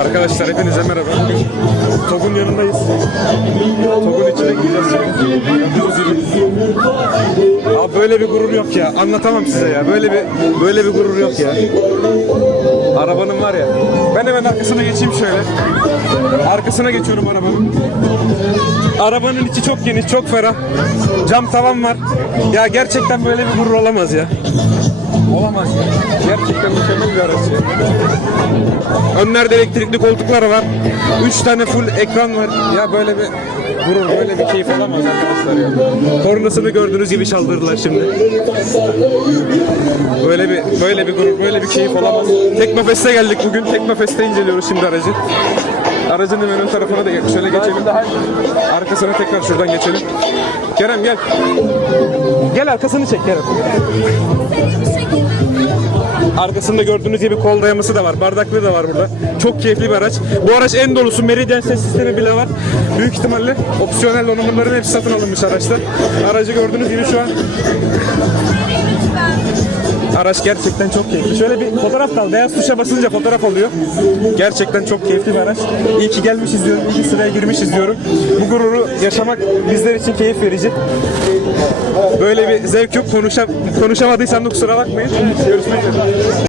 Arkadaşlar hepinize merhaba. TOG'un yanındayız. TOG'un içine gireceğiz şimdi. Böyle bir gurur yok ya. Anlatamam size ya. Böyle bir böyle bir gurur yok ya. Arabanın var ya. Ben hemen arkasına geçeyim şöyle. Arkasına geçiyorum arabanın. Arabanın içi çok geniş, çok ferah. Cam tavan var. Ya gerçekten böyle bir gurur olamaz ya. Olamaz ya. Gerçekten mükemmel bir araç ya. Önlerde elektrikli koltuklar var. 3 tane full ekran var. Ya böyle bir gurur, böyle bir keyif olamaz arkadaşlar ya. Kornasını gördüğünüz gibi çaldırdılar şimdi. Böyle bir böyle bir gurur, böyle bir keyif olamaz. Teknofest'e geldik bugün. Teknofest'te inceliyoruz şimdi aracı. Aracın hemen ön tarafına da şöyle geçelim. Arkasına tekrar şuradan geçelim. Kerem gel. Gel arkasını çek Kerem. Arkasında gördüğünüz gibi kol dayaması da var. Bardaklığı da var burada. Çok keyifli bir araç. Bu araç en dolusu. Meridian ses sistemi bile var. Büyük ihtimalle opsiyonel donanımların hepsi satın alınmış araçta. Aracı gördüğünüz gibi şu an Araç gerçekten çok keyifli. Şöyle bir fotoğraf da. Beyaz tuşa basınca fotoğraf oluyor. Gerçekten çok keyifli bir araç. İyi ki gelmişiz diyorum. İyi ki sıraya girmişiz diyorum. Bu gururu yaşamak bizler için keyif verici. Böyle bir zevk yok. Konuşa, konuşamadıysam da kusura bakmayın. Görüşmek üzere.